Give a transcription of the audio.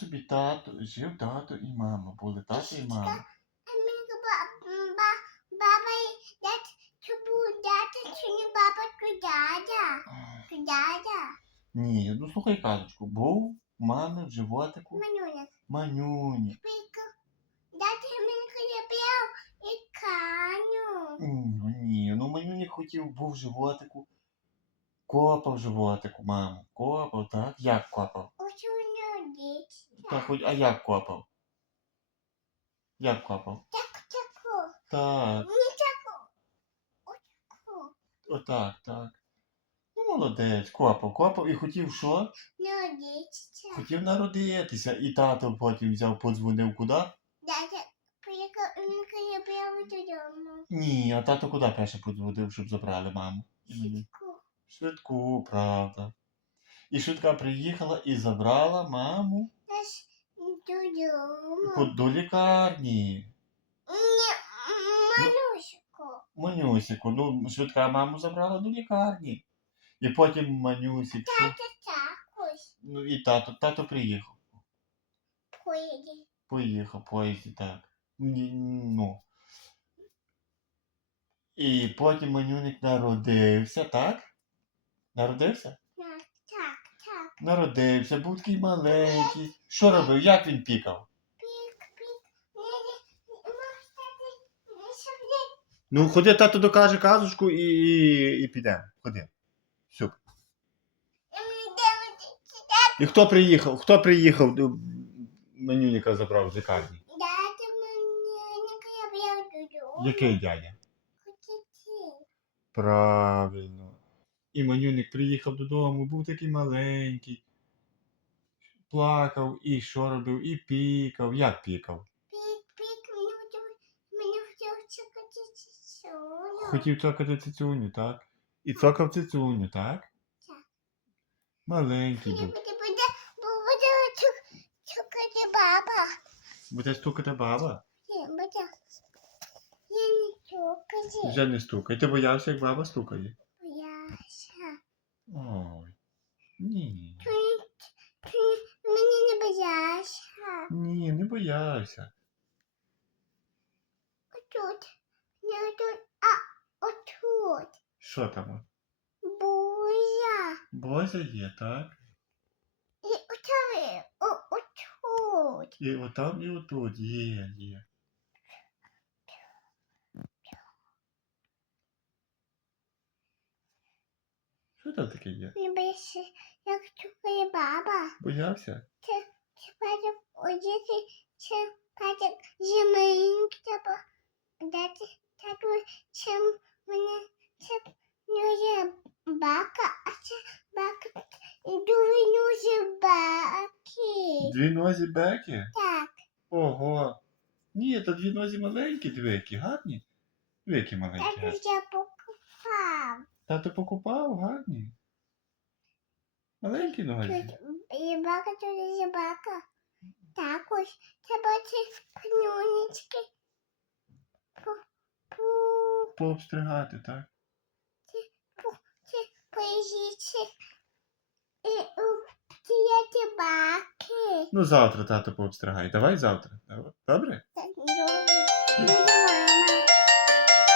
собі тато, жив тато і мама. Були тато і мама. Баба дядь, чи був не баба, чи дядя? Чи дядя? Ні, ну слухай казочку. Був у мами в животику Манюня. Пика. Дядя мені любив і каню. Ну ні, ну манюні хотів, був в животику. Копав животику, маму. Копав, так? Як копав? Та хоч, а як копав? Як копав? Так, таку. Так, Не таку. Отаку. отак, так. Ну, молодець, копав, копав і хотів що? Нудить. Хотів народитися. І тато потім взяв, подзвонив куди? Дядя, приїхав, він любив додому. Ні, а тато куди перше подзвонив, щоб забрали маму? І мене. Ку. Швидку, правда. І швидка приїхала і забрала маму до лікарні. Ні, Манюшку. Манюсіку, ну, швидка маму забрала до лікарні. І потім Манюсік, що? Тата також Ну і тато, тато приїхав. поїде. Поїхав, поїзді, так. Ну. І потім Манюник народився, так? Народився? Народився, був такий маленький. Що робив? Як він пікав? Ну, ходи, тато докаже казочку і, і, і підемо. Ходи. Сюп. І хто приїхав? Хто приїхав? Манюніка забрав з лікарні. Який дядя? Правильно. І Манюник приїхав додому, був такий маленький. Плакав і що робив? І пікав. Як пікав? Пік, пік, мені хотів, чекати цю. Хотів цокати цицюню, так? І цокав цицюню, так? Так. Маленький був. буде, буде, буде баба. Буде стукати баба? Ні, буде. Я не чекати. Вже не стукає. Ти боявся, як баба стукає? Ой. Ні. Мені не боявся. Ні, не боявся. Отут. Не отут, а отут. Що там? Бузя. Бозя є, так? І отут. О, отут. І отам, і отут є, є. Там таке є? Не боявся, як чекає баба. Боявся? Чи падав одіти, чи падав зиминки, треба дати тату, чим мене це носить бака, а це бака дуже носить баки. Дві нозі беки? Так, Ого. Ні, то дві нозі маленькі, дві які, гарні. Дві які маленькі. гарні. я покупав. Тато покупав, гарні. Маленькі нозі. Тут і бака, тут і бака. Також треба ці конюнечки. Пу, Пообстригати, так? поїжджі. І у баки. Ну, завтра тато пообстригає. Давай завтра. Добре? Добре.